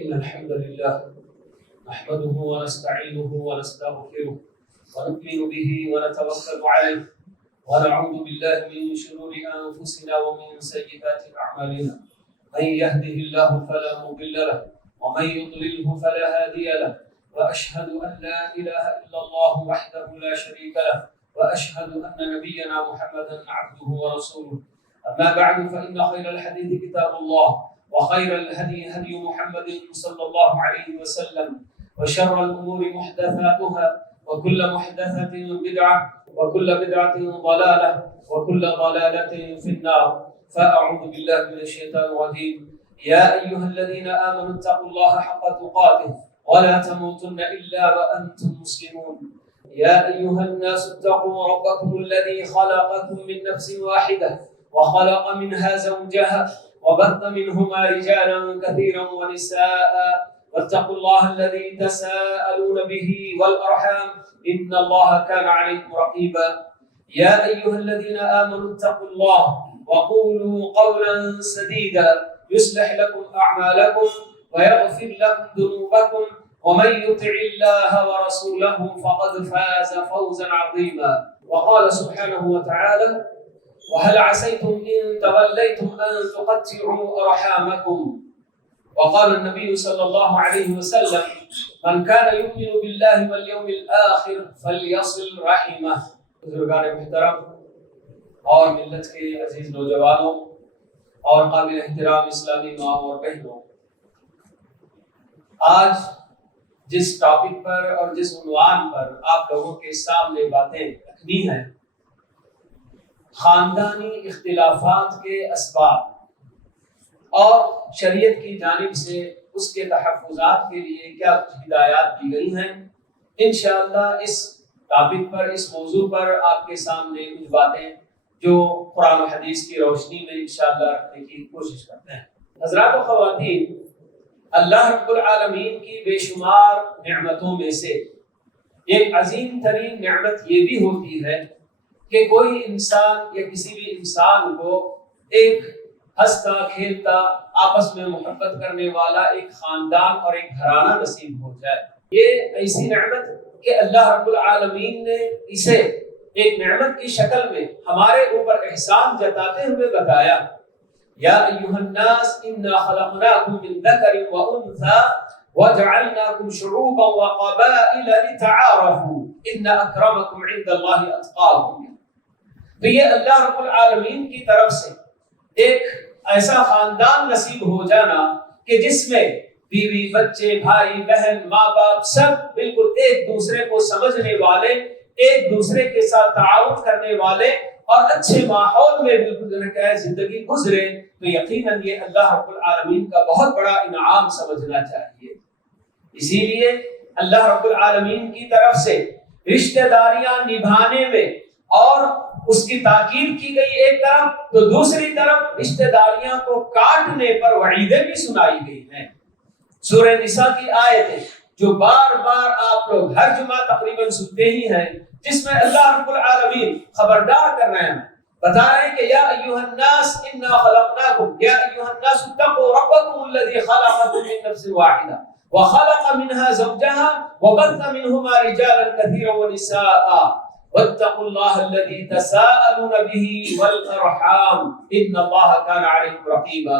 إن الحمد لله نحمده ونستعينه ونستغفره ونؤمن به ونتوكل عليه ونعوذ بالله من شرور أنفسنا ومن سيئات أعمالنا. من يهده الله فلا مضل له ومن يضلله فلا هادي له، وأشهد أن لا إله إلا الله وحده لا شريك له، وأشهد أن نبينا محمدا عبده ورسوله. أما بعد فإن خير الحديث كتاب الله، وخير الهدي هدي محمد صلى الله عليه وسلم، وشر الأمور محدثاتها، وكل محدثة بدعة، وكل بدعة ضلالة، وكل ضلالة في النار. فأعوذ بالله من الشيطان الرجيم. يا أيها الذين آمنوا اتقوا الله حق تقاته ولا تموتن إلا وأنتم مسلمون. يا أيها الناس اتقوا ربكم الذي خلقكم من نفس واحدة وخلق منها زوجها وبث منهما رجالا كثيرا ونساء، واتقوا الله الذي تساءلون به والأرحام إن الله كان عليكم رقيبا. يا أيها الذين آمنوا اتقوا الله وقولوا قولا سديدا يصلح لكم أعمالكم ويغفر لكم ذنوبكم، ومن يطع الله ورسوله فقد فاز فوزا عظيما. وقال سبحانه وتعالى: وهل عسيتم إن توليتم أن تقطعوا أرحامكم. وقال النبي صلى الله عليه وسلم: من كان يؤمن بالله واليوم الآخر فليصل رحمه. بزرگان محترم اور ملت کے عزیز نوجوانوں اور قابل احترام اسلامی ماں اور بہنوں، آج جس ٹاپک پر اور جس عنوان پر آپ لوگوں کے سامنے باتیں رکھنی ہیں، خاندانی اختلافات کے اسباب اور شریعت کی جانب سے اس کے تحفظات کے لیے کیا ہدایات دی گئی ہیں، انشاءاللہ اس ٹاپک پر، اس موضوع پر آپ کے سامنے کچھ باتیں جو قرآن و حدیث کی روشنی میں انشاءاللہ رکھنے کی کوشش کرتے ہیں۔ حضرات و خواتین، اللہ رب العالمین کی بے شمار نعمتوں میں سے ایک عظیم ترین نعمت یہ بھی ہوتی ہے کہ کوئی انسان یا کسی بھی انسان کو ایک ہنستا کھیلتا آپس میں محبت کرنے والا ایک خاندان اور ایک گھرانہ نصیب ہو جائے۔ یہ ایسی نعمت کہ اللہ رب العالمین نے اسے ایک نعمت کی شکل میں ہمارے اوپر احسان جتاتے ہوئے بتایا: یا ایھا الناس انا خلقناکم من ذکر وانثی وجعلناکم شعوبا وقبائل لتعارفوا ان اکرمکم عند اللہ اتقاکم۔ تو یہ اللہ رب العالمین کی طرف سے ایک ایسا خاندان نصیب ہو جانا کہ جس میں بیوی، بچے، بھائی، بہن، ماں باپ سب بالکل ایک دوسرے کو سمجھنے والے، ایک دوسرے کے ساتھ تعاون کرنے والے اور اچھے ماحول میں بالکل زندگی گزرے، تو یقیناً یہ اللہ رب العالمین کا بہت بڑا انعام سمجھنا چاہیے۔ اسی لیے اللہ رب العالمین کی طرف سے رشتہ داریاں نبھانے میں اور اس کی تاکید کی گئی ایک طرف، تو دوسری طرف رشتہ داریاں کو کاٹنے پر وعیدیں بھی سنائی گئی ہیں۔ سورہ نساء کی آیتیں جو بار بار آپ لوگ ہر جمعہ تقریباً سنتے ہی ہیں، جس میں اللہ رب العالمین خبردار کر رہے ہیں، بتا رہے ہیں کہ یا ایھا الناس انا خلقناکم، یا ایھا الناس اتقوا ربکم الذی خلقکم من نفس واحدہ وخلق منها زوجها وبث منهما رجالا كثيرا ونساء واتقوا الله الذي تساءلون به والارحام ان الله كان عليكم رقيبا۔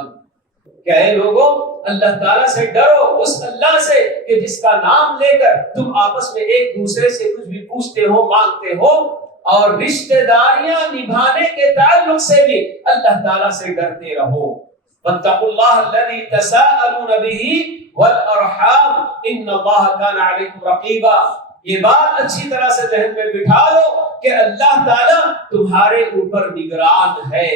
کہ اے لوگوں، اللہ تعالیٰ سے ڈرو، اس اللہ سے کہ جس کا نام لے کر تم آپس میں ایک دوسرے سے کچھ بھی پوچھتے ہو، مانگتے ہو، اور رشتہ داریاں نبھانے کے تعلق سے بھی اللہ تعالیٰ سے ڈرتے رہو۔ واتقوا الله الذي تساءلون به والارحام ان الله كان عليكم رقيبا۔ یہ بات اچھی طرح سے ذہن میں بٹھا لو کہ اللہ تعالیٰ تمہارے اوپر نگران ہے۔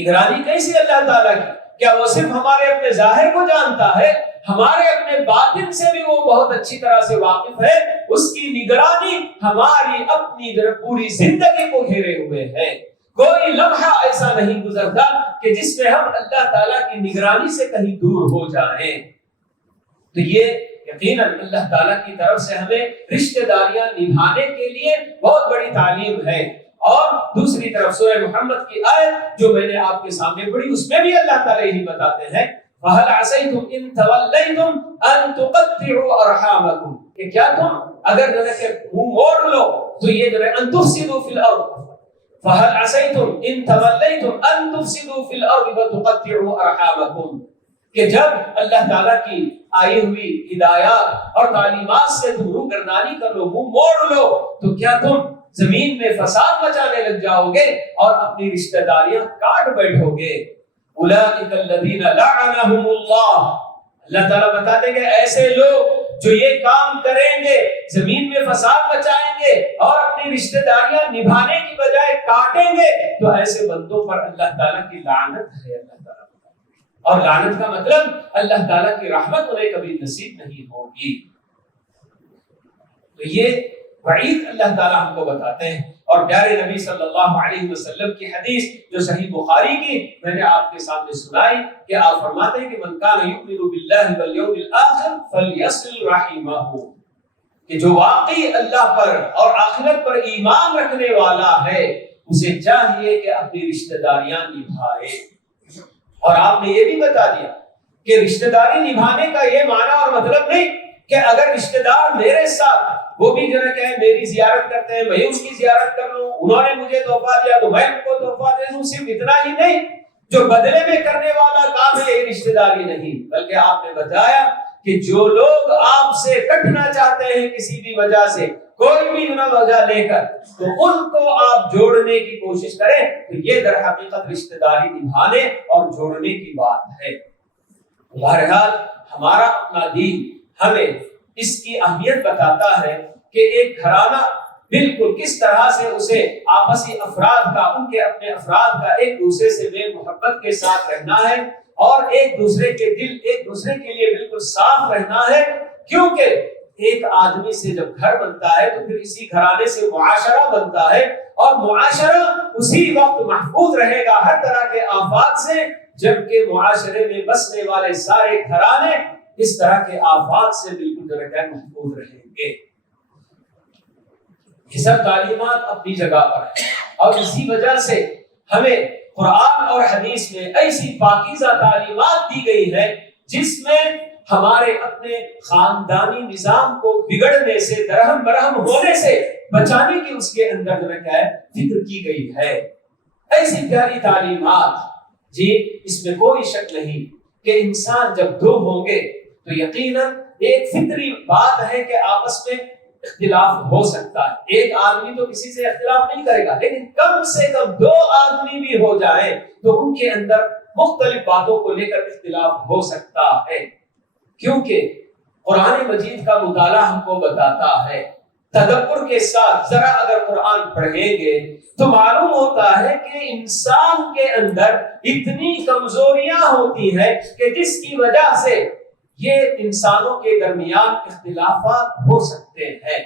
نگرانی کیسی اللہ تعالیٰ کی؟ کیا وہ صرف ہمارے اپنے ظاہر کو جانتا ہے؟ ہمارے اپنے باطن سے بھی وہ بہت اچھی طرح سے واقف ہے۔ اس کی نگرانی ہماری اپنی پوری زندگی کو گھیرے ہوئے ہے۔ کوئی لمحہ ایسا نہیں گزرتا کہ جس میں ہم اللہ تعالیٰ کی نگرانی سے کہیں دور ہو جائیں۔ تو یہ یقیناً اللہ تعالیٰ کی طرف سے ہمیں رشتہ داریاں نبھانے کے لیے بہت بڑی تعلیم ہے۔ اور دوسری طرف سورہ محمد کی آیت جو میں نے آپ کے سامنے پڑھی، اس میں بھی اللہ تعالیٰ یہی بتاتے ہیں فَهَلْ عَسَيْتُمْ إِن تَوَلَّيْتُمْ أَن تُقَطِّعُوا أَرْحَامَكُمْ کہ کیا تم اگر جو ہے کہ منہ موڑ لو تو یہ جو ہے ان تفسدوا فی الارض فَهَلْ عَسَيْتُمْ إِن تَوَلَّيْتُمْ أَن تُفْسِدُوا فِي الْأَرْضِ وَتُقَطِّعُوا أَرْحَامَكُمْ کہ جب اللہ تعالیٰ کی آئی ہوئی ہدایات اور تعلیمات سے تم روگردانی کر لو، منہ موڑ لو، تو کیا تم زمین میں فساد مچانے لگ جاؤ گے اور اپنی رشتہ داریاں کاٹ بیٹھو گے؟ اولئک الذین لعنہم اللہ، اللہ تعالیٰ بتاتے کہ ایسے لوگ جو یہ کام کریں گے، زمین میں فساد مچائیں گے اور اپنی رشتہ داریاں نبھانے کی بجائے کاٹیں گے، تو ایسے بندوں پر اللہ تعالیٰ کی لعنت ہے۔ اللہ تعالیٰ اور لعنت کا مطلب اللہ تعالیٰ کی رحمت انہیں کبھی نصیب نہیں ہوگی۔ تو یہ وعید اللہ تعالیٰ ہم کو بتاتے ہیں، اور پیارے نبی صلی اللہ علیہ وسلم کی حدیث جو صحیح بخاری کی میں نے آپ کے سامنے سنائی کہ آپ فرماتے ہیں کہ من کان یؤمن باللہ والیوم الآخر فلیصل رحمہ، کہ جو واقعی اللہ پر اور آخرت پر ایمان رکھنے والا ہے اسے چاہیے کہ اپنی رشتہ داریاں نبھائے۔ اور آپ نے یہ بھی بتا دیا کہ رشتہ داری نبھانے کا یہ معنی اور مطلب نہیں کہ اگر رشتہ دار میرے ساتھ وہ بھی جو ہے کہ میری زیارت کرتے ہیں میں ان کی زیارت کر لوں، انہوں نے مجھے تحفہ دیا تو میں ان کو تحفہ دے دوں، صرف اتنا ہی نہیں، جو بدلے میں کرنے والا کام ہے یہ رشتہ داری نہیں، بلکہ آپ نے بتایا کہ جو لوگ آپ سے کٹنا چاہتے ہیں کسی بھی وجہ سے، کوئی بھی وجہ لے کر، تو ان کو آپ جوڑنے کی کوشش کریں، تو یہ در حقیقت رشتہ داری نبھانے اور جوڑنے کی بات ہے۔ بہرحال ہمارا اپنا دین ہمیں اس کی اہمیت بتاتا ہے کہ ایک گھرانہ بالکل کس طرح سے اسے آپسی افراد کا، ان کے اپنے افراد کا ایک دوسرے سے میل محبت کے ساتھ رہنا ہے اور ایک دوسرے کے دل ایک دوسرے کے لیے بالکل صاف رہنا ہے، کیونکہ ایک آدمی سے جب گھر بنتا ہے تو پھر اسی گھرانے سے معاشرہ بنتا ہے، اور معاشرہ اسی وقت محفوظ رہے گا ہر طرح کے آفات سے جبکہ معاشرے میں بسنے والے سارے گھرانے اس طرح کے آفات سے بالکل جو ہے محفوظ رہیں گے۔ یہ سب تعلیمات اپنی جگہ پر ہیں، اور اسی وجہ سے ہمیں قرآن اور حدیث میں ایسی پاکیزہ تعلیمات دی گئی ہے جس میں ہمارے اپنے خاندانی نظام کو بگڑنے سے، درہم برہم ہونے سے بچانے کی اس کے اندر جو ہے فکر کی گئی ہے۔ ایسی پیاری تعلیمات، جی اس میں کوئی شک نہیں کہ انسان جب دو ہوں گے تو یقیناً ایک فطری بات ہے کہ آپس میں اختلاف ہو سکتا ہے، ایک آدمی تو کسی سے اختلاف نہیں کرے گا، لیکن کم سے کم دو آدمی بھی ہو جائیں تو ان کے اندر مختلف باتوں کو لے کر اختلاف ہو سکتا ہے، کیونکہ قرآن مجید کا مطالعہ ہم کو بتاتا ہے، تدبر کے ساتھ ذرا اگر قرآن پڑھیں گے تو معلوم ہوتا ہے کہ انسان کے اندر اتنی کمزوریاں ہوتی ہیں کہ جس کی وجہ سے یہ انسانوں کے درمیان اختلافات ہو سکتے ہیں۔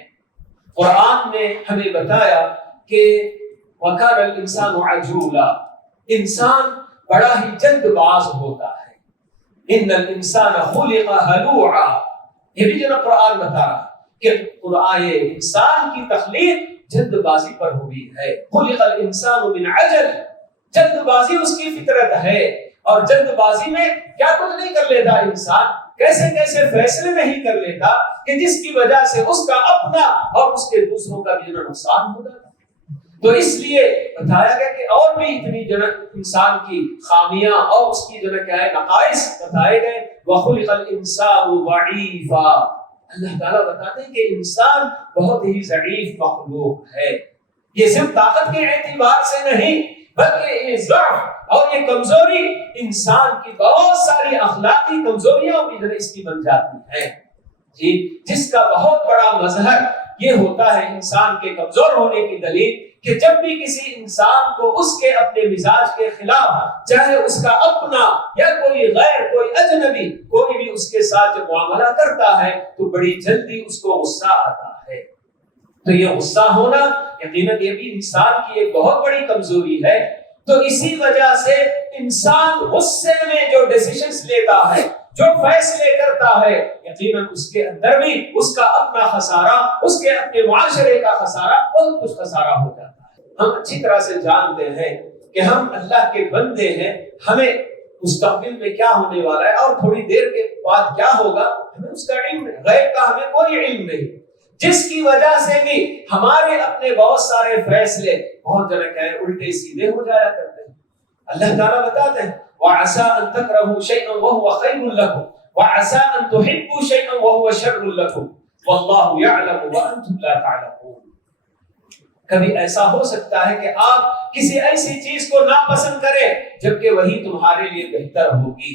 قرآن نے ہمیں بتایا کہ وَكَانَ الْإِنسَانُ عَجُولًا، انسان بڑا ہی جلد باز ہوتا ہے، إِنَّ الْإِنسَانَ خُلِقَ هَلُوعًا، یہ بھی جو قرآن بتا رہا کہ قرآن انسان کی تخلیق جلد بازی پر ہوئی ہے۔ خُلِقَ الْإِنسَانُ مِنْ عَجَلٍ، جلد بازی اس کی فطرت ہے، اور جلد بازی میں کیا کچھ نہیں کر لیتا انسان، کیسے کیسے فیصلے نہیں کر لیتا کہ جس کی وجہ سے اس کا اپنا اور اس کے دوسروں کا بھی نقصان ہو جاتا۔ تو اس لیے بتایا گیا کہ اور بھی اتنی انسان کی خامیاں اور اس کی کیا ہے نقائص بتائے گئے۔ وَخُلِقَ الْإِنسَانُ ضَعِيفًا، اللہ تعالیٰ بتاتے ہیں کہ انسان بہت ہی ضعیف مخلوق ہے، یہ صرف طاقت کے اعتبار سے نہیں بلکہ یہ ضعف اور یہ کمزوری انسان کی بہت ساری اخلاقی کمزوریاں بھی اس کی بن جاتی ہیں، جی جس کا بہت بڑا مظہر یہ ہوتا ہے انسان کے کمزور ہونے کی دلیل کہ جب بھی کسی انسان کو اس کے اپنے مزاج کے خلاف، چاہے اس کا اپنا یا کوئی غیر، کوئی اجنبی، کوئی بھی اس کے ساتھ جب معاملہ کرتا ہے تو بڑی جلدی اس کو غصہ آتا ہے۔ تو یہ غصہ ہونا یقیناً یہ بھی انسان کی ایک بہت بڑی کمزوری ہے۔ تو اسی وجہ سے انسان غصے میں جو ڈیسیشنز لیتا ہے، جو فیصلے کرتا ہے، یقیناً اس کے اندر بھی اس کا اپنا خسارہ، اس کے اپنے معاشرے کا خسارہ، بہت کچھ خسارہ ہو جاتا ہے۔ ہم اچھی طرح سے جانتے ہیں کہ ہم اللہ کے بندے ہیں، ہمیں مستقبل میں کیا ہونے والا ہے اور تھوڑی دیر کے بعد کیا ہوگا ہمیں اس کا علم نہیں، غیب کا ہمیں کوئی علم نہیں، جس کی وجہ سے بھی ہمارے اپنے بہت سارے فیصلے بہت جگہ کہیں الٹے سیدھے ہو جایا کرتے ہیں۔ اللہ تعالیٰ بتاتے ہیں وَعَسَىٰ أَن تَكْرَهُوا شَيْئًا وَهُوَ خَيْرٌ لَكُمْ وَعَسَىٰ أَن تُحِبُّوا شَيْئًا وَهُوَ شَرٌّ لَكُمْ وَاللَّهُ يَعْلَمُ وَأَنتُمْ لَا تَعْلَمُونَ۔ کبھی ایسا ہو سکتا ہے کہ آپ کسی ایسی چیز کو ناپسند کریں جبکہ وہی تمہارے لیے بہتر ہوگی،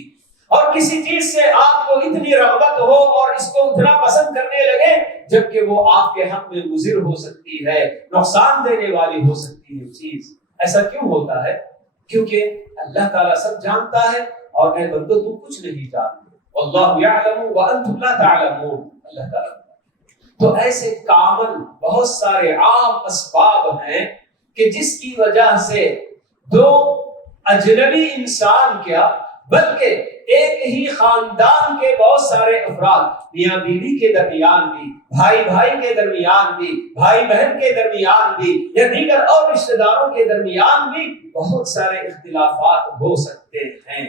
اور کسی چیز سے آپ کو اتنی رغبت ہو اور اس کو اتنا پسند کرنے لگے جبکہ وہ آپ کے حق میں مضر ہو سکتی ہے، نقصان دینے والی ہو سکتی ہے چیز۔ ایسا کیوں ہوتا ہے؟ کیونکہ اللہ تعالیٰ سب جانتا ہے اور اے بندو تم کچھ نہیں جانتے، واللہ یعلم وانتم لا تعلمون، اللہ تعالیٰ۔ تو ایسے کامن بہت سارے عام اسباب ہیں کہ جس کی وجہ سے دو اجنبی انسان کیا بلکہ ایک ہی خاندان کے بہت سارے افراد، میاں بیوی کے درمیان بھی، بھائی بھائی کے درمیان بھی، بھائی بہن کے درمیان بھی، یا دیگر اور رشتہ داروں کے درمیان بھی بہت سارے اختلافات ہو سکتے ہیں،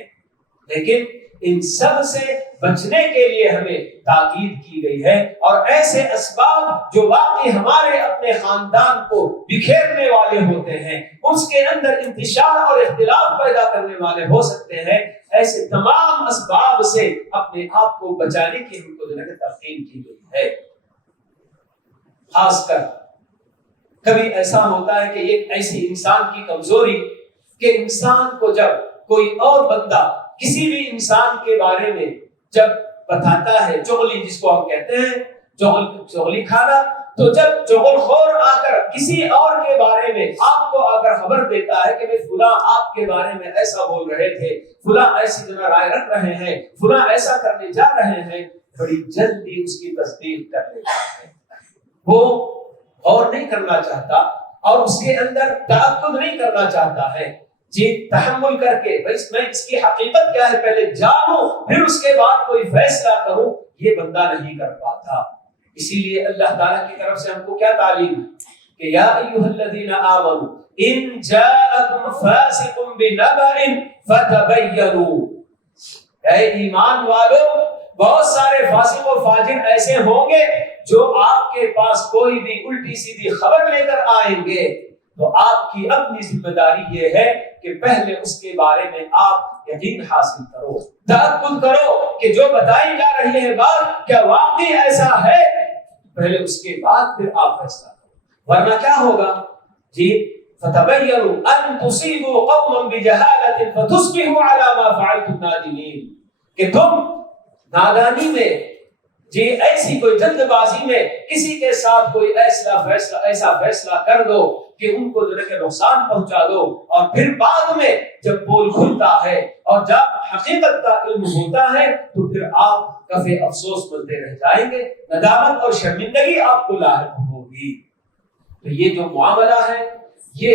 لیکن ان سب سے بچنے کے لیے ہمیں تاکید کی گئی ہے، اور ایسے اسباب جو واقعی ہمارے اپنے خاندان کو بکھیرنے والے ہوتے ہیں، اس کے اندر انتشار اور اختلاف پیدا کرنے والے ہو سکتے ہیں، ایسے تمام اسباب سے اپنے آپ کو بچانے کی ہم کو تلقین کی گئی ہے۔ خاص کر کبھی ایسا ہوتا ہے کہ ایک ایسی انسان کی کمزوری کہ انسان کو جب کوئی اور بندہ کسی بھی انسان کے بارے میں جب بتاتا ہے، چغلی جس کو ہم کہتے ہیں، چغلی کھانا، تو جب چغل خور آ کر کسی اور کے بارے میں آپ کو اگر خبر دیتا ہے کہ فلاں آپ کے بارے میں ایسا بول رہے تھے، فلاں ایسی جگہ رائے رکھ رہے ہیں، فلاں ایسا کرنے جا رہے ہیں، بڑی جلدی اس کی تصدیق کر لیتا ہے، وہ غور نہیں کرنا چاہتا اور اس کے اندر تأکد نہیں کرنا چاہتا ہے، جی تحمل کر کے میں اس کی حقیقت کیا ہے پہلے جانوں پھر اس کے بعد کوئی فیصلہ کروں، یہ بندہ نہیں کر پاتا۔ اسی لیے اللہ تعالیٰ کی طرف سے ہم کو کیا تعلیم ہے کہ یا ایھا الذین آمنوا ان جاءکم فاسق بنبأ فتبینوا، اے ایمان والو بہت سارے فاسق و فاجر ایسے ہوں گے جو آپ کے پاس کوئی بھی الٹی سیدھی خبر لے کر آئیں گے، تو آپ کی اپنی ذمہ داری یہ ہے کہ پہلے اس کے بارے میں آپ یقین حاصل کرو، تأکد کرو کہ جو بتائی جا رہی ہے بات کیا واقعی ایسا ہے، پہلے اس کے بعد پھر آپ فیصلہ کرو، ورنہ کیا ہوگا جی فتبینوا ان تصیبوا قوما بجہالۃ فتصبحوا علی ما فعلتم نادمین، کہ تم نادانی میں جی ایسی کوئی جلد بازی میں کسی کے ساتھ کوئی ایسا فیصلہ کر دو کہ ان کو جو ہے نقصان پہنچا دو، اور پھر بعد میں جب پول کھلتا ہے اور جب حقیقت کا علم ہوتا ہے تو پھر آپ کفے افسوس بنتے رہ جائیں گے، ندامت اور شرمندگی آپ کو لاحق ہوگی۔ تو یہ جو معاملہ ہے، یہ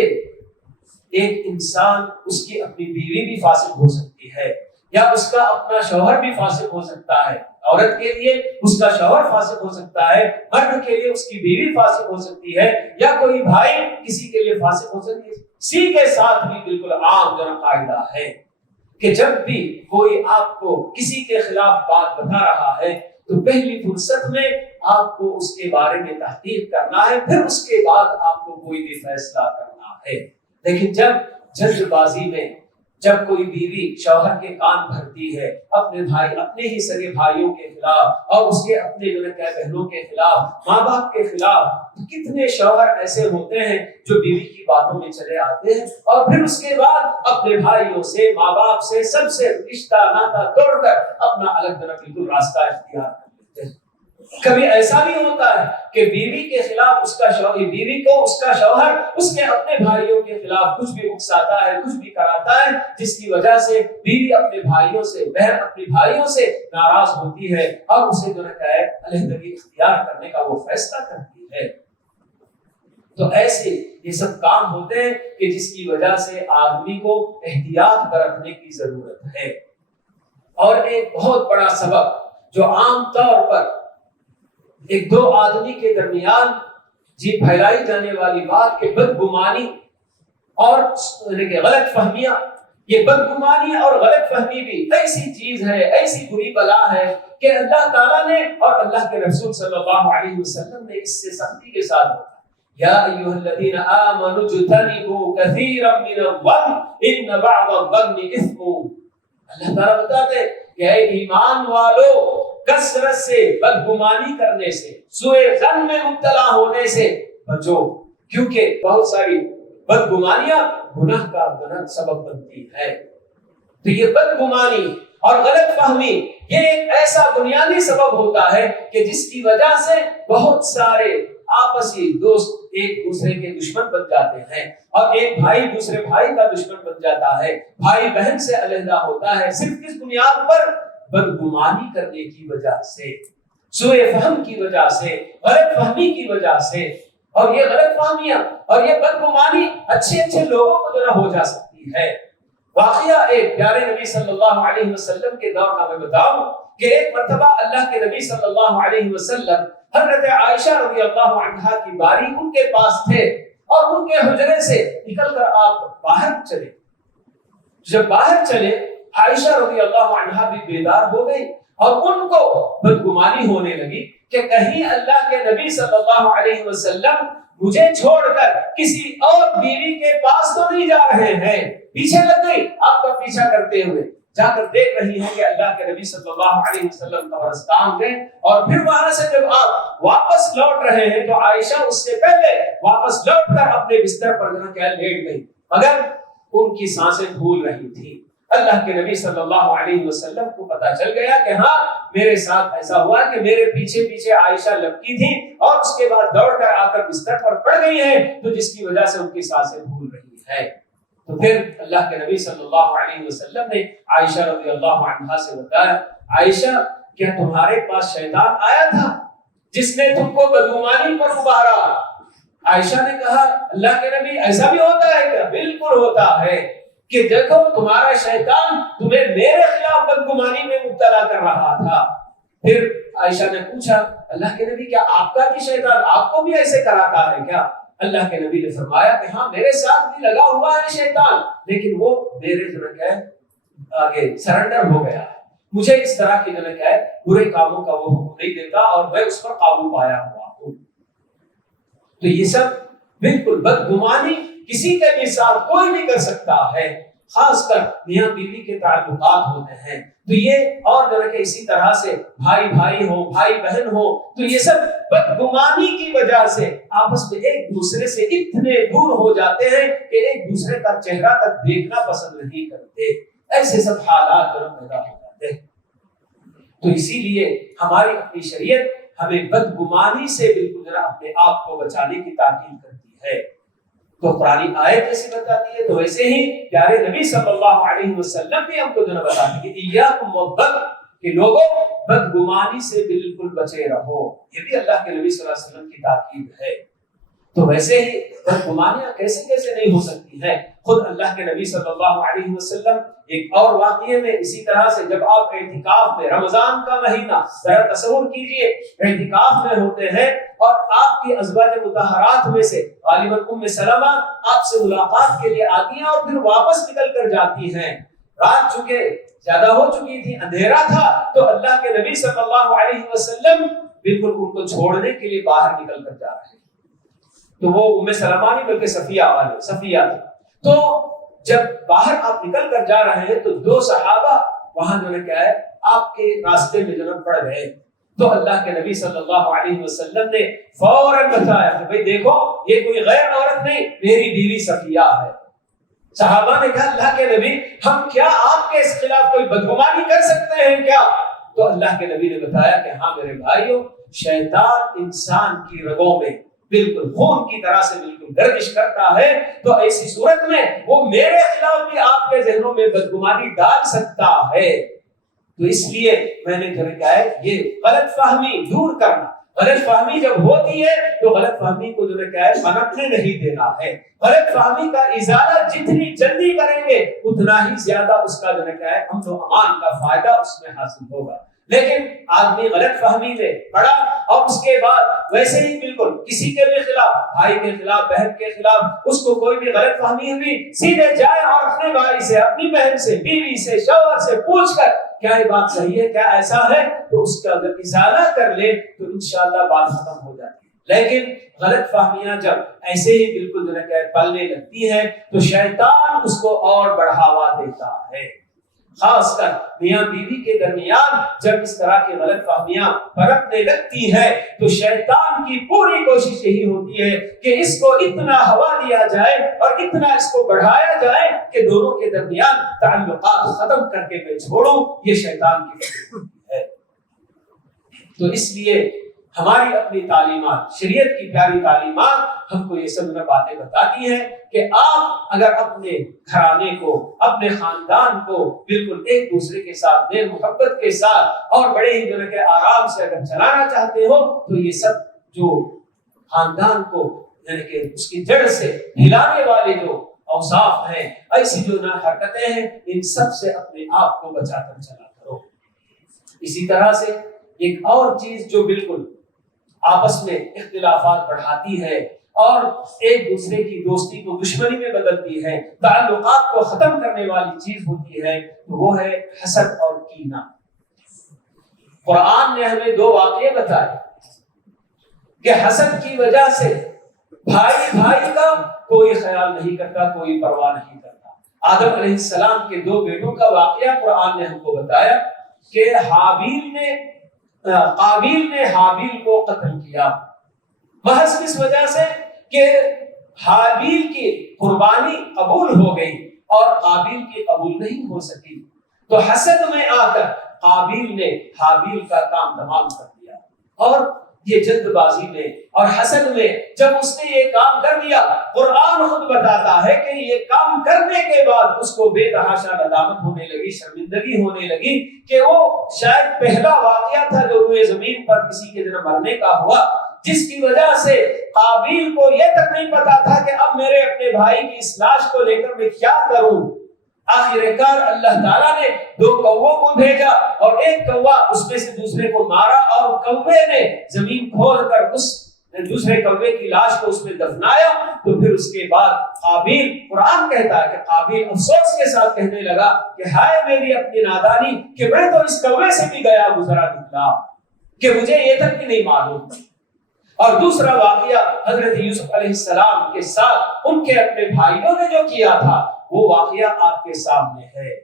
ایک انسان اس کی اپنی بیوی بھی فاسق ہو سکتی ہے، یا اس کا اپنا شوہر بھی فاسق ہو سکتا ہے، عورت کے لیے اس کا شوہر فاسق ہو سکتا ہے، مرد کے لیے اس کی بیوی فاسق ہو سکتی ہے، یا کوئی بھائی کسی کے لیے فاسق ہو سکتی ہے۔ اسی کے ساتھ بھی بالکل عام جنا قاعدہ ہے کہ جب بھی کوئی آپ کو کسی کے خلاف بات بتا رہا ہے تو پہلی فرصت میں آپ کو اس کے بارے میں تحقیق کرنا ہے، پھر اس کے بعد آپ کو کوئی بھی فیصلہ کرنا ہے۔ لیکن جب جلد بازی میں جب کوئی بیوی شوہر کے کان بھرتی ہے اپنے بھائی، اپنے ہی سگے بھائیوں کے خلاف اور اس کے اپنے بہنوں کے خلاف، ماں باپ کے خلاف، کتنے شوہر ایسے ہوتے ہیں جو بیوی کی باتوں میں چلے آتے ہیں اور پھر اس کے بعد اپنے بھائیوں سے، ماں باپ سے، سب سے رشتہ ناتا توڑ کر اپنا الگ طرف بالکل راستہ اختیار کر لیتے ہیں۔ کبھی ایسا بھی ہوتا ہے کہ بیوی کے خلاف اس کا شوہر، بیوی کو اس کا شوہر اس کے اپنے بھائیوں کے خلاف کچھ بھی اکساتا ہے، کچھ بھی کراتا ہے، جس کی وجہ سے بیوی اپنے بھائیوں سے، بہن اپنے بھائیوں سے ناراض ہوتی ہے اور اسے جو ہے علیحدگی اختیار کرنے کا وہ فیصلہ کرتی ہے۔ تو ایسے یہ سب کام ہوتے ہیں کہ جس کی وجہ سے آدمی کو احتیاط برتنے کی ضرورت ہے۔ اور ایک بہت بڑا سبب جو عام طور پر ایک دو آدمی کے درمیان جی پھیلائی جانے والی بات کہ بدگمانی اور غلط فہمیاں، یہ بدگمانی اور غلط فہمی بھی ایسی چیز ہے، ایسی بری بلا ہے کہ اللہ تعالیٰ نے اور اللہ کے رسول صلی اللہ علیہ وسلم نے اس سے سختی کے ساتھ بتایا، یا ایھا الذین آمنوا اجتنبوا کثیرا من الظن ان بعض الظن اثم۔ اللہ تعالیٰ بتاتے ہیں کہ اے ایمان والو، کثرت سے بدگمانی کرنے سے، سوء ظن میں مبتلا ہونے سے بچو، کیونکہ بہت ساری بدگمانیاں گناہ کا بنا سبب بنتی ہے۔ تو یہ بدگمانی اور غلط فہمی یہ ایک ایسا بنیادی سبب ہوتا ہے کہ جس کی وجہ سے بہت سارے آپسی دوست ایک دوسرے کے دشمن بن جاتے ہیں، اور ایک بھائی دوسرے بھائی کا دشمن بن جاتا ہے، بھائی بہن سے علیحدہ ہوتا ہے، صرف کس بنیاد پر؟ بدگمانی کرنے کی وجہ سے، سوء فہم کی وجہ سے، غلط فہمی کی وجہ سے۔ اور یہ غلط فہمیاں اور یہ بدگمانی اچھے لوگوں کو جو ہو جا سکتی ہے۔ واقعہ ایک پیارے نبی صلی اللہ علیہ وسلم کے دور کا میں بتاؤں کہ ایک مرتبہ اللہ کے نبی صلی اللہ علیہ وسلم حضرت عائشہ رضی اللہ عنہا کی باری ان کے پاس تھے، اور ان کے حجرے سے نکل کر آپ باہر چلے۔ جب باہر چلے، عائشہ رضی اللہ عنہا بھی بیدار ہو گئی، اور ان کو بدگمانی ہونے لگی کہ کہیں اللہ کے نبی صلی اللہ علیہ وسلم مجھے چھوڑ کر کسی اور بیوی کے پاس تو نہیں جا رہے ہیں۔ پیچھے لگ گئی آپ کا پیچھا کرتے ہوئے، جا کر دیکھ رہی ہیں کہ اللہ کے نبی صلی اللہ علیہ وسلم قبرستان گئے، اور پھر وہاں سے جب آپ واپس لوٹ رہے ہیں تو عائشہ اس سے پہلے واپس لوٹ کر اپنے بستر پر لیٹ گئی، مگر ان کی سانسیں پھول رہی تھی۔ اللہ کے نبی صلی اللہ علیہ وسلم کو پتا چل گیا کہ ہاں میرے ساتھ ایسا ہوا کہ میرے پیچھے پیچھے عائشہ لپکی تھی، اور اس کے بعد دوڑ کر آ کر بستر پر پڑ گئی ہیں، تو جس کی وجہ سے ان کی سانسیں پھول رہی ہے۔ تو پھر اللہ کے نبی صلی اللہ علیہ وسلم نے عائشہ رضی اللہ عنہا سے بتایا، عائشہ کیا تمہارے پاس شیطان آیا تھا جس نے تم کو بدگمانی پر ابھارا؟ عائشہ نے کہا اللہ کے نبی ایسا بھی ہوتا ہے کیا؟ بالکل ہوتا ہے کہ دیکھو تمہارا شیطان تمہیں میرے خلاف بدگمانی میں مبتلا کر رہا تھا۔ پھر عائشہ نے پوچھا اللہ کے نبی کیا آپ کا بھی شیطان آپ کو بھی ایسے کراتا ہے کیا؟ اللہ کے نبی نے فرمایا کہ ہاں میرے ساتھ بھی لگا ہوا ہے شیطان، لیکن وہ میرے آگے سرنڈر ہو گیا ہے، مجھے اس طرح کی برے کاموں کا وہ حکم نہیں دیتا، اور میں اس پر قابو پایا ہوا ہوں۔ تو یہ سب بالکل بدگمانی کسی کے بھی ساتھ کوئی بھی کر سکتا ہے، خاص کر میاں بیوی کے تعلقات ہوتے ہیں تو یہ، اور اسی طرح سے بھائی بھائی ہو، بھائی بہن ہو، تو یہ سب بدگمانی کی وجہ سے آپس میں ایک دوسرے سے اتنے دور ہو جاتے ہیں کہ ایک دوسرے کا چہرہ تک دیکھنا پسند نہیں کرتے، ایسے سب حالات پیدا ہو جاتے ہیں۔ تو اسی لیے ہماری اپنی شریعت ہمیں بدگمانی سے بالکل اپنے آپ کو بچانے کی تاکید کرتی ہے۔ تو قرآن آیت جیسے بتاتی ہے، تو ویسے ہی پیارے نبی صلی اللہ علیہ وسلم بھی ہم کو بتاتی ہے ایاکم والظن، کہ لوگوں بدگمانی سے بالکل بچے رہو، یہ بھی اللہ کے نبی صلی اللہ علیہ وسلم کی تاکید ہے۔ تو ویسے ہی بدگمانیاں کیسے نہیں ہو سکتی ہیں، خود اللہ کے نبی صلی اللہ علیہ وسلم ایک اور واقعے میں اسی طرح سے، جب آپ اعتکاف میں، رمضان کا مہینہ ذرا تصور کیجئے، اعتکاف میں ہوتے ہیں اور آپ کی ازواج مطہرات میں سے غالباً ام سلمہ آپ سے ملاقات کے لیے آتی ہیں اور پھر واپس نکل کر جاتی ہیں، رات چونکہ زیادہ ہو چکی تھی، اندھیرا تھا، تو اللہ کے نبی صلی اللہ علیہ وسلم بالکل ان کو چھوڑنے کے لیے باہر نکل کر جا رہے ہیں۔ تو وہ ام سلمہ نہیں بلکہ صفیہ تھی۔ تو جب باہر آپ نکل کر جا رہے ہیں تو دو صحابہ وہاں آپ کے راستے میں پڑ گئے، تو اللہ کے نبی صلی اللہ علیہ وسلم نے فوراً بتایا کہ بھئی دیکھو یہ کوئی غیر عورت نہیں، میری بیوی صفیہ ہے۔ صحابہ نے کہا اللہ کے نبی ہم کیا آپ کے اس خلاف کوئی بدگمانی کر سکتے ہیں کیا؟ تو اللہ کے نبی نے بتایا کہ ہاں میرے بھائیوں، شیطان انسان کی رگوں میں بالکل خون کی طرح سے بالکل گردش کرتا ہے، تو ایسی صورت میں وہ میرے خلاف بھی آپ کے ذہنوں میں بدگمانی ڈال سکتا ہے۔ تو اس لیے میں نے کہا ہے یہ غلط فہمی دور کرنا، غلط فہمی جب ہوتی ہے تو غلط فہمی کو پنپنے نہیں دینا ہے، غلط فہمی کا ازالہ جتنی جلدی کریں گے اتنا ہی زیادہ اس کا امن و امان کا فائدہ اس میں حاصل ہوگا۔ لیکن آدمی غلط فہمی میں پڑا اور اس کے بعد ویسے ہی بالکل کسی کے بھی خلاف، بھائی کے خلاف، بہن کے خلاف اس کو کوئی بھی غلط فہمی ہوئی، سیدھے جائے اور اپنے بھائی سے، اپنی بہن سے، بیوی سے، شوہر سے پوچھ کر کیا یہ بات صحیح ہے، کیا ایسا ہے، تو اس کا اگر ازالہ کر لے تو انشاءاللہ بات ختم ہو جاتی ہے۔ لیکن غلط فہمیاں جب ایسے ہی بالکل جو ہے پلنے لگتی ہیں تو شیطان اس کو اور بڑھاوا دیتا ہے۔ خاص کر میاں بیوی کے درمیان جب اس طرح کی غلط فہمیاں پرکھنے لگتی ہے تو شیطان کی پوری کوشش یہی ہوتی ہے کہ اس کو اتنا ہوا دیا جائے اور اتنا اس کو بڑھایا جائے کہ دونوں کے درمیان تعلقات ختم کر کے میں چھوڑوں۔ یہ شیطان کی کوشش ہے۔ تو اس لیے ہماری اپنی تعلیمات، شریعت کی پیاری تعلیمات ہم کو یہ سب باتیں بتاتی ہیں کہ آپ اگر اپنے گھرانے کو، اپنے خاندان کو بالکل ایک دوسرے کے ساتھ میل محبت کے ساتھ اور بڑے ہی جو ہے کہ آرام سے اگر چلانا چاہتے ہو تو یہ سب جو خاندان کو یعنی کہ اس کی جڑ سے ہلانے والے جو اوصاف ہیں، ایسی جو حرکتیں ہیں، ان سب سے اپنے آپ کو بچا کر چلا کرو۔ اسی طرح سے ایک اور چیز جو بالکل آپس میں اختلافات بڑھاتی ہے اور ایک دوسرے کی دوستی کو دشمنی میں بدلتی ہے، تعلقات کو ختم کرنے والی چیز ہوتی ہے، تو وہ ہے حسد اور کینہ۔ قرآن نے ہمیں دو واقعے بتائے کہ حسد کی وجہ سے بھائی بھائی کا کوئی خیال نہیں کرتا، کوئی پرواہ نہیں کرتا۔ آدم علیہ السلام کے دو بیٹوں کا واقعہ قرآن نے ہم کو بتایا کہ قابیل نے حابیل کو قتل کیا، محض اس وجہ سے کہ حابیل کی قربانی قبول ہو گئی اور قابیل کی قبول نہیں ہو سکی، تو حسد میں آ کر قابیل نے حابیل کا کام تمام کر دیا۔ اور یہ جلد بازی میں اور حسد میں جب اس نے یہ کام کر دیا، قرآن خود بتاتا ہے کہ یہ کام کرنے کے بعد اس کو بے تحاشا ندامت ہونے لگی، شرمندگی ہونے لگی کہ وہ شاید پہلا واقعہ تھا جو روئے زمین پر کسی کے دن مرنے کا ہوا، جس کی وجہ سے قابیل کو یہ تک نہیں پتا تھا کہ اب میرے اپنے بھائی کی اس لاش کو لے کر میں کیا کروں۔ آخر کار اللہ تعالیٰ نے دو کووں کو بھیجا اور ایک کوا اس میں سے دوسرے کو مارا اور کوے نے زمین کھود کر اس دوسرے کوے کی لاش کو اس میں دفنایا۔ تو پھر اس کے بعد قابیل، قرآن کہتا ہے کہ قابیل افسوس کے ساتھ کہنے لگا کہ ہائے میری اپنی نادانی کہ میں تو اس کوے سے بھی گیا گزرا نکلا کہ مجھے یہ تک بھی نہیں معلوم۔ اور دوسرا واقعہ حضرت یوسف علیہ السلام کے ساتھ ان کے اپنے بھائیوں نے جو کیا تھا، وہ واقعہ آپ کے سامنے ہے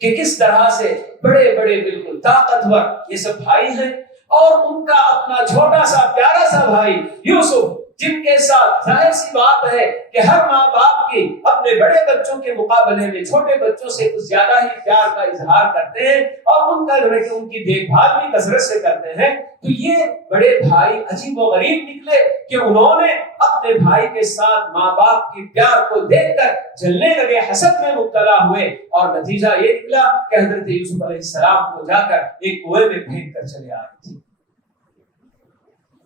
کہ کس طرح سے بڑے بڑے بالکل طاقتور یہ سب بھائی ہیں اور ان کا اپنا چھوٹا سا پیارا سا بھائی یوسف، جن کے ساتھ ظاہر سی بات ہے کہ ہر ماں باپ کی اپنے بڑے بچوں کے مقابلے میں چھوٹے بچوں سے کچھ زیادہ ہی پیار کا اظہار کرتے ہیں اور ان کا جو ہے کہ ان کی دیکھ بھال بھی کثرت سے کرتے ہیں۔ تو یہ بڑے بھائی عجیب و غریب نکلے کہ انہوں نے اپنے بھائی کے ساتھ ماں باپ کی پیار کو دیکھ کر جلنے لگے، حسد میں مبتلا ہوئے، اور نتیجہ یہ نکلا کہ حضرت یوسف علیہ السلام کو جا کر ایک کنویں میں پھینک کر چلے آئے تھے۔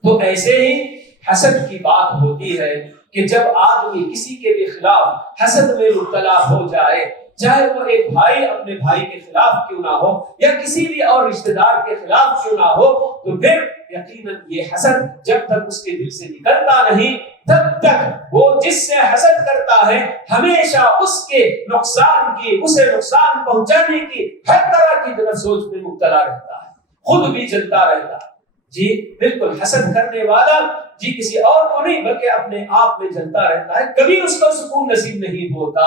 تو ایسے ہی حسد کی بات ہوتی ہے کہ جب آدمی کسی کے بھی خلاف حسد میں مبتلا ہو جائے، چاہے وہ ایک بھائی اپنے بھائی کے خلاف کیوں نہ ہو یا کسی بھی اور رشتہ دار کے خلاف کیوں نہ ہو، تو پھر یقیناً یہ حسد جب تک اس کے دل سے نکلتا نہیں تب تک وہ جس سے حسد کرتا ہے ہمیشہ اس کے نقصان کی، اسے نقصان پہنچانے کی ہر طرح کی جو سوچ میں مبتلا رہتا ہے، خود بھی جلتا رہتا ہے۔ جی بالکل، حسد کرنے والا جی کسی اور کو نہیں بلکہ اپنے آپ میں جلتا رہتا ہے، کبھی اس کو سکون نصیب نہیں ہوتا۔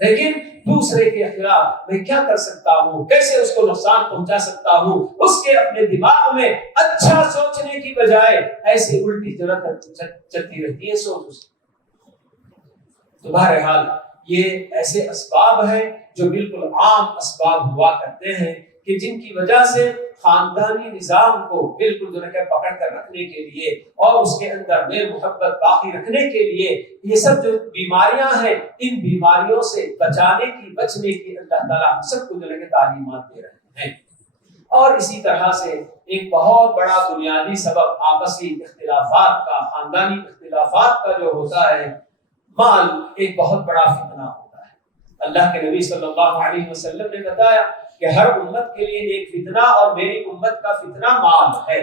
لیکن دوسرے کے خلاف میں کیا کر سکتا ہوں، کیسے اس کو نقصان پہنچا سکتا ہوں، اس کے اپنے دماغ میں اچھا سوچنے کی بجائے ایسی الٹی چلتی رہتی ہے سوچ اس کی۔ تو بہرحال یہ ایسے اسباب ہیں جو بالکل عام اسباب ہوا کرتے ہیں کہ جن کی وجہ سے خاندانی نظام کو بالکل جو ہے پکڑ کر رکھنے کے لیے اور اس کے اندر میل محبت باقی رکھنے کے لیے یہ سب جو بیماریاں ہیں، ان بیماریوں سے بچنے کی اللہ تعالیٰ ہم سب کو جو ہے تعلیمات دے رہے ہیں۔ اور اسی طرح سے ایک بہت بڑا بنیادی سبب آپسی اختلافات کا، خاندانی اختلافات کا جو ہوتا ہے، مال ایک بہت بڑا فتنہ ہوتا ہے۔ اللہ کے نبی صلی اللہ علیہ وسلم نے بتایا کہ ہر امت کے لیے ایک فتنہ اور میری امت کا فتنہ مال ہے۔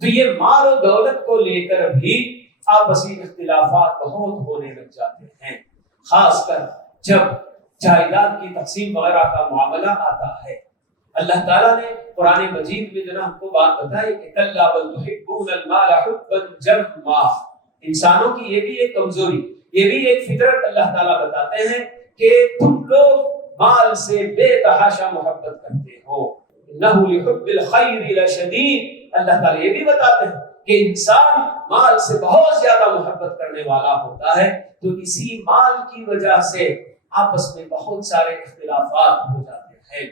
تو یہ مال و دولت کو لے کر بھی آپسی اختلافات بہت ہونے لگ جاتے ہیں، خاص کر جب جائیداد کی تقسیم وغیرہ کا معاملہ آتا ہے۔ اللہ تعالیٰ نے قرآن مجید میں جو ہم کو بات بتائی کہ کلا بل تحبون المال حبا جما، انسانوں کی یہ بھی ایک کمزوری، یہ بھی ایک فطرت اللہ تعالیٰ بتاتے ہیں کہ تم لوگ مال سے بے تحاشا محبت کرتے ہو، انہ لحب الخیر لشدید، اللہ تعالیٰ یہ بھی بتاتے ہیں کہ انسان مال سے بہت زیادہ محبت کرنے والا ہوتا ہے، تو اسی مال کی وجہ سے آپس میں بہت سارے اختلافات ہو جاتے ہیں۔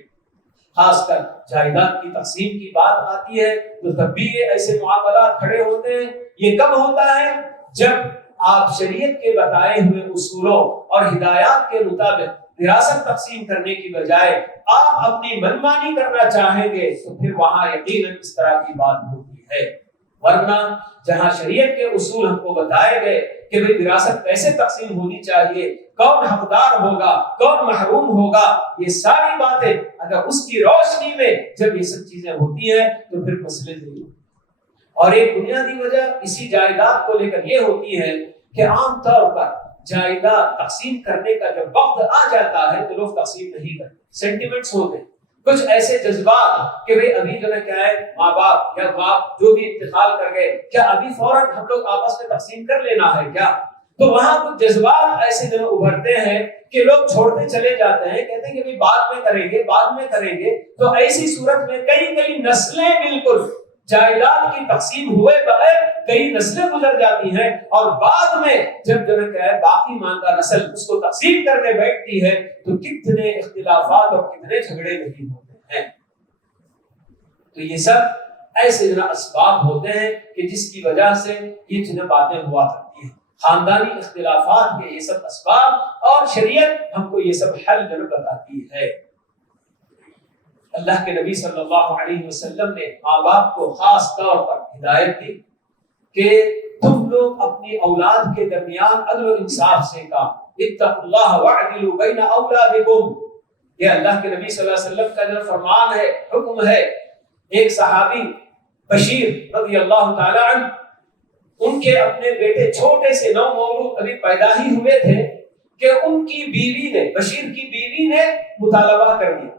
خاص کر جائیداد کی تقسیم کی بات آتی ہے تو تب بھی یہ ایسے معاملات کھڑے ہوتے ہیں۔ یہ کب ہوتا ہے؟ جب آپ شریعت کے بتائے ہوئے اصولوں اور ہدایات کے مطابق وراثت تقسیم کرنے کی بجائے آپ اپنی منمانی کرنا چاہیں گے تو پھر وہاں یقیناً اس طرح کی بات ہوتی ہے۔ ورنہ جہاں شریعت کے اصول ہم کو بتائے گئے کہ بھئی وراثت کیسے تقسیم ہونی چاہیے، کون حقدار ہوگا، کون محروم ہوگا، یہ ساری باتیں اگر اس کی روشنی میں جب یہ سب چیزیں ہوتی ہیں تو پھر مسئلے نہیں ہوتے۔ اور ایک بنیادی وجہ اسی جائیداد کو لے کر یہ ہوتی ہے کہ عام طور پر جائیداد تقسیم کرنے کا جب وقت آ جاتا ہے تو لوگ تقسیم نہیں کرتے، سینٹیمنٹس ہوتے ہیں، کچھ ایسے جذبات کہ بھئی ابھی جو ہے کیا ہے، ماں باپ یا باپ جو بھی انتقال کر گئے، کیا ابھی فوراً ہم لوگ آپس میں تقسیم کر لینا ہے کیا؟ تو وہاں کچھ جذبات ایسے جو ابھرتے ہیں کہ لوگ چھوڑتے چلے جاتے ہیں، کہتے ہیں کہ بھئی بعد میں کریں گے، بعد میں کریں گے۔ تو ایسی صورت میں کئی نسلیں بالکل جائیداد کی تقسیم ہوئے بغیر کئی نسلیں گزر جاتی ہیں، اور بعد میں جب جو ہے باقی ماندہ نسل اس کو تقسیم کرنے بیٹھتی ہے تو کتنے اختلافات اور کتنے جھگڑے نہیں ہوتے ہیں۔ تو یہ سب ایسے اسباب ہوتے ہیں کہ جس کی وجہ سے یہ باتیں ہوا کرتی ہیں، خاندانی اختلافات کے یہ سب اسباب، اور شریعت ہم کو یہ سب حل بتاتی ہے۔ اللہ کے نبی صلی اللہ علیہ وسلم نے ماں باپ کو خاص طور پر ہدایت دی کہ تم لوگ اپنی اولاد کے درمیان عدل و انصاف سے کام، اتقوا اللہ واعدلوا بین اولادکم، یہ اللہ کے نبی صلی اللہ علیہ وسلم کا جو فرمان ہے، حکم ہے۔ ایک صحابی بشیر رضی اللہ تعالی عنہ، ان کے اپنے بیٹے چھوٹے سے نو مولود ابھی پیدا ہی ہوئے تھے کہ ان کی بیوی نے، بشیر کی بیوی نے مطالبہ کر دیا،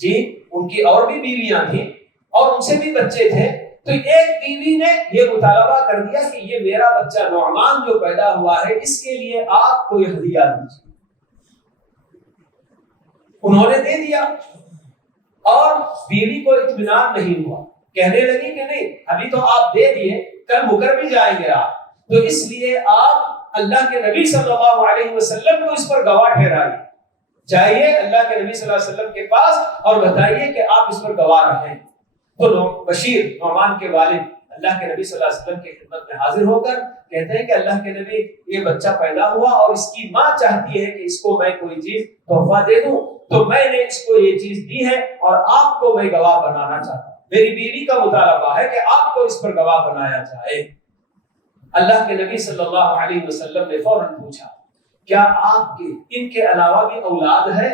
جی ان کی اور بھی بیویاں تھیں اور ان سے بھی بچے تھے، تو ایک بیوی نے یہ مطالبہ کر دیا کہ یہ میرا بچہ نعمان جو پیدا ہوا ہے اس کے لیے آپ کوئی ہدیہ دیجیے۔ انہوں نے دے دیا اور بیوی کو اطمینان نہیں ہوا، کہنے لگی کہ نہیں ابھی تو آپ دے دیے، کل مکر بھی جائیں گے آپ، تو اس لیے آپ اللہ کے نبی صلی اللہ علیہ وسلم کو اس پر گواہ ٹھہرائیے، جائیے اللہ کے نبی صلی اللہ علیہ وسلم کے پاس اور بتائیے کہ آپ اس پر گواہ رہیں۔ تو بشیر نعمان کے والد اللہ کے نبی صلی اللہ علیہ وسلم کی خدمت میں حاضر ہو کر کہتے ہیں کہ اللہ کے نبی یہ بچہ پیدا ہوا اور اس کی ماں چاہتی ہے کہ اس کو میں کوئی چیز تحفہ دے دوں، تو میں نے اس کو یہ چیز دی ہے اور آپ کو میں گواہ بنانا چاہتا ہوں، میری بیوی کا مطالبہ ہے کہ آپ کو اس پر گواہ بنایا جائے۔ اللہ کے نبی صلی اللہ علیہ وسلم نے فوراً پوچھا کیا آپ کے ان کے علاوہ بھی اولاد ہے؟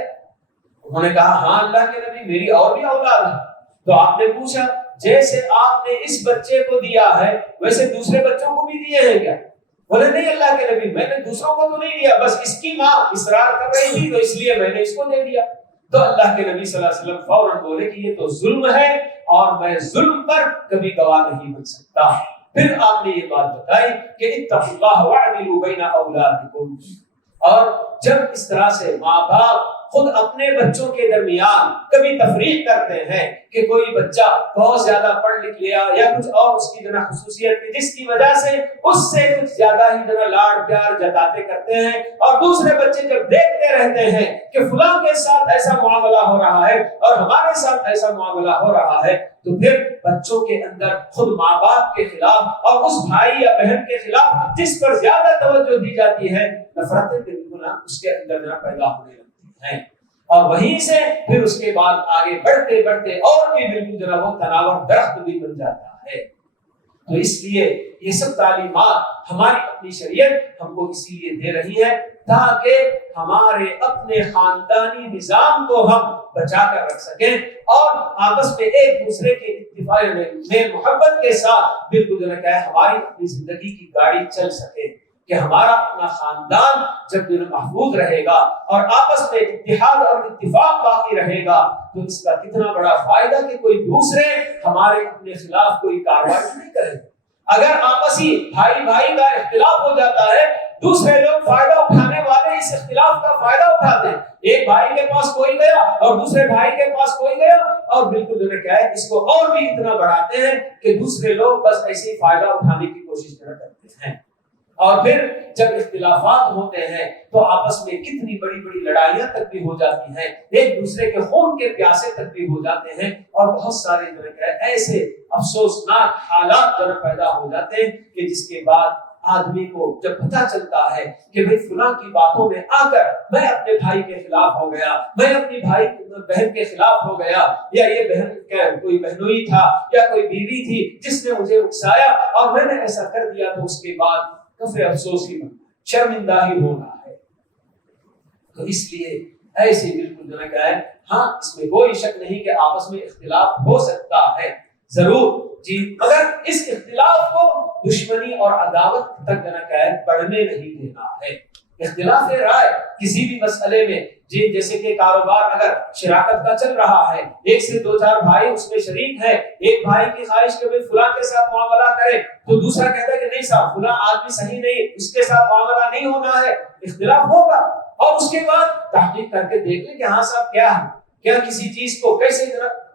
انہوں نے کہا ہاں اللہ کے نبی میری اور بھی اولاد ہے۔ تو آپ نے پوچھا جیسے آپ نے اس بچے کو دیا ہے ویسے دوسرے بچوں کو بھی دیے ہیں کیا؟ بولے نہیں اللہ کے نبی میں نے دوسروں کو تو نہیں دیا، بس اس کی ماں اصرار کر رہی تھی تو اس لیے میں نے اس کو دے دیا۔ تو اللہ کے نبی صلی اللہ علیہ وسلم فوراً بولے کہ یہ تو ظلم ہے اور میں ظلم پر کبھی گواہ نہیں بن سکتا۔ پھر آپ نے یہ بات بتائی کہ اتقوا اللہ واعدلوا بین اولادکم، اور جب اس طرح سے ماں باپ خود اپنے بچوں کے درمیان کبھی تفریق کرتے ہیں کہ کوئی بچہ بہت زیادہ پڑھ لکھ لیا یا کچھ اور اس کی خصوصیت ہے جس کی وجہ سے اس سے کچھ زیادہ ہی لاڈ پیار جتاتے کرتے ہیں، اور دوسرے بچے جب دیکھتے رہتے ہیں کہ فلاں کے ساتھ ایسا معاملہ ہو رہا ہے اور ہمارے ساتھ ایسا معاملہ ہو رہا ہے، تو پھر بچوں کے اندر خود ماں باپ کے خلاف اور اس بھائی یا بہن کے خلاف جس پر زیادہ توجہ دی جاتی ہے، نفرتیں بالکل اس کے اندر پیدا ہونے لگتی ہیں، اور وہیں سے پھر اس کے بعد آگے بڑھتے بڑھتے اور بھی بالکل وہ تناور درخت بھی بن جاتا ہے۔ تو اس لیے یہ سب تعلیمات ہماری اپنی شریعت ہم کو اسی لیے دے رہی ہے تاکہ ہمارے اپنے خاندانی نظام کو ہم بچا کر رکھ سکیں اور آپس میں ایک دوسرے کے اتفاق میں محبت کے ساتھ بالکل جو ہے ہماری اپنی زندگی کی گاڑی چل سکے کہ ہمارا اپنا خاندان جب محفوظ رہے گا اور آپس میں اتحاد اور اتفاق باقی رہے گا تو اس کا کتنا بڑا فائدہ کہ کوئی دوسرے ہمارے اپنے خلاف کوئی کارروائی نہیں کرے. اگر آپسی بھائی بھائی کا اختلاف ہو جاتا ہے دوسرے لوگ فائدہ اٹھانے والے اس اختلاف کا فائدہ اٹھاتے ہیں. ایک بھائی کے پاس کوئی گیا اور دوسرے بھائی کے پاس کوئی گیا اور بالکل جو ہے کیا ہے اس کو اور بھی اتنا بڑھاتے ہیں کہ دوسرے لوگ بس ایسے ہی فائدہ اٹھانے کی کوشش کرتے ہیں. اور پھر جب اختلافات ہوتے ہیں تو آپس میں کتنی بڑی بڑی لڑائیاں تک بھی ہو جاتی ہیں, ایک دوسرے کے خون کے پیاسے تک بھی ہو جاتے ہیں اور بہت سارے جو ہے ایسے افسوسناک حالات جو پیدا ہو جاتے ہیں کہ جس کے بعد آدمی کو جب پتہ چلتا ہے کہ بھئی فلاں کی باتوں میں آ کر میں اپنے بھائی کے خلاف ہو گیا, میں اپنی بہن کے خلاف ہو گیا, یا یہ بہن کوئی بہنوئی تھا یا کوئی بیوی تھی جس نے مجھے اکسایا اور میں نے ایسا کر دیا, تو اس کے بعد کفر افسوس ہی بننا, شرمندہ ہی ہونا ہے. تو اس لیے ایسے بالکل جو ہے ہاں اس میں کوئی شک نہیں کہ آپس میں اختلاف ہو سکتا ہے ضرور جی, مگر اس اختلاف کو دشمنی اور عداوت تک بڑھنے نہیں دینا ہے. اختلاف رائے کسی بھی مسئلے میں جی, جیسے کہ کاروبار اگر شراکت کا چل رہا ہے, ایک سے دو چار بھائی اس میں شریک ہیں, ایک بھائی کی خواہش کہ فلاں کے ساتھ معاملہ کرے تو دوسرا کہتا ہے کہ نہیں صاحب فلاں آدمی صحیح نہیں, اس کے ساتھ معاملہ نہیں ہونا ہے. اختلاف ہوگا اور اس کے بعد تحقیق کر کے دیکھ لیں کہ ہاں صاحب کیا ہے, کیا کسی چیز کو کیسے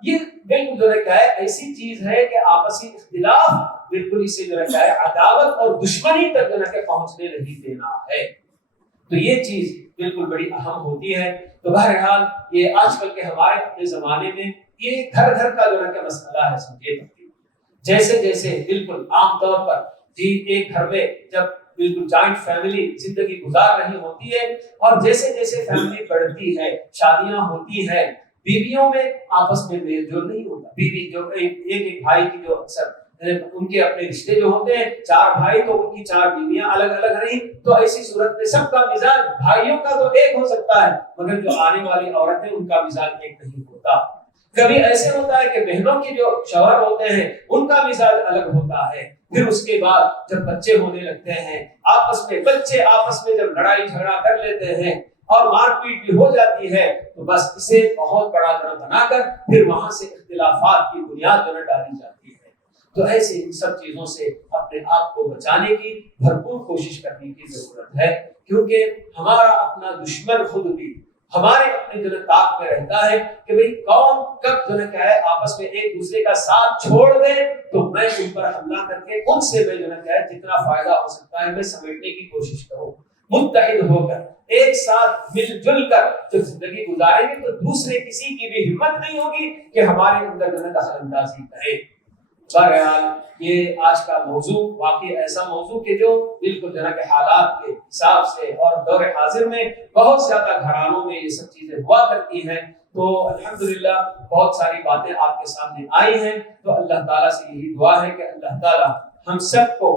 یہ بالکل جو ہے ایسی چیز ہے کہ آپسی اختلاف بالکل اسے جو ہے عداوت اور دشمنی تک جو ہے پہنچنے نہیں دینا ہے. تو یہ چیز بالکل بڑی اہم ہوتی ہے. تو بہرحال یہ آج کل کے ہمارے اپنے زمانے میں یہ گھر گھر کا جو ہے مسئلہ ہے. سمجھے جیسے جیسے بالکل عام طور پر جی ایک گھر میں جب بالکل جوائنٹ فیملی زندگی گزار رہی ہوتی ہے اور جیسے جیسے فیملی بڑھتی ہے, شادیاں ہوتی ہے, بیویوں میں آپس میں میل جول نہیں ہوتا. بیوی جو ایک بھائی کی جو اکثر ان کے اپنے رشتے جو ہوتے ہیں, چار بھائی تو ان کی چار بیویاں الگ الگ رہی, تو ایسی صورت میں سب کا مزاج بھائیوں کا تو ایک ہو سکتا ہے مگر جو آنے والی عورت ہے ان کا مزاج ایک نہیں ہوتا. کبھی ایسے ہوتا ہے کہ بہنوں کے جو شوہر ہوتے ہیں ان کا مزاج الگ ہوتا ہے. پھر اس کے بعد جب بچے ہونے لگتے ہیں بچے آپس میں جب لڑائی جھگڑا کر لیتے ہیں اور مار پیٹ بھی ہو جاتی ہے تو بس اسے بہت بڑا بنا کر پھر وہاں سے اختلافات کی بنیاد ڈالی جاتی ہے. تو ایسے ان سب چیزوں سے اپنے آپ کو بچانے کی بھرپور کوشش کرنے کی ضرورت ہے, کیونکہ ہمارا اپنا دشمن خود بھی ہمارے اپنے طاق میں رہتا ہے کہ بھئی کون کب آپس میں ایک دوسرے کا ساتھ چھوڑ دے تو میں ان پر حملہ کر کے ان سے میں جتنا فائدہ ہو سکتا ہے میں سمیٹنے کی کوشش کروں. متحد ہو کر ایک ساتھ مل جل کر جب زندگی گزاریں گے تو دوسرے کسی کی بھی ہمت نہیں ہوگی کہ ہمارے اندر دخل اندازی کرے. بہرحال یہ آج کا موضوع واقعی ایسا موضوع کہ جو بالکل کہ حالات کے حساب سے اور دور حاضر میں بہت زیادہ گھرانوں میں یہ سب چیزیں ہوا کرتی ہیں. تو الحمدللہ بہت ساری باتیں آپ کے سامنے آئی ہیں. تو اللہ تعالیٰ سے یہی دعا ہے کہ اللہ تعالیٰ ہم سب کو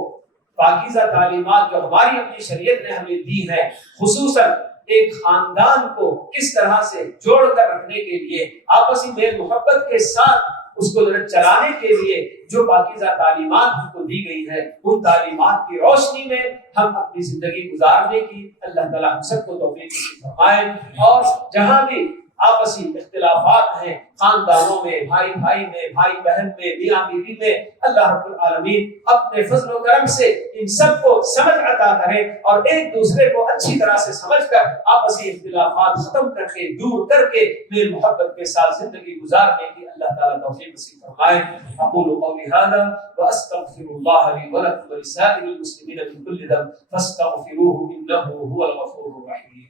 پاکیزہ تعلیمات جو ہماری اپنی شریعت نے ہمیں دی ہے, خصوصاً ایک خاندان کو کس طرح سے جوڑ کر رکھنے کے لیے, آپسی میل محبت کے ساتھ اس کو چلانے کے لیے جو پاکیزہ تعلیمات ہم کو دی گئی ہے, ان تعلیمات کی روشنی میں ہم اپنی زندگی گزارنے کی اللہ تعالیٰ ہم سب کو توفیق فرمائے. اور جہاں بھی آپسی اختلافات ہیں خاندانوں میں, بھائی بھائی میں, بھائی بہن میں, میاں بیوی میں, اللہ رب العالمین اپنے فضل و کرم سے ان سب کو سمجھ عطا کرے اور ایک دوسرے کو اچھی طرح سے سمجھ کر آپسی اختلافات ختم کر کے دور کر کے میل محبت کے ساتھ زندگی گزارنے کی اللہ تعالیٰ توفیق نصیب فرمائے. اقول قولی هذا واستغفر الله لي ولكم ولسائر المسلمين من كل ذنب فاستغفروه انه هو الغفور الرحيم.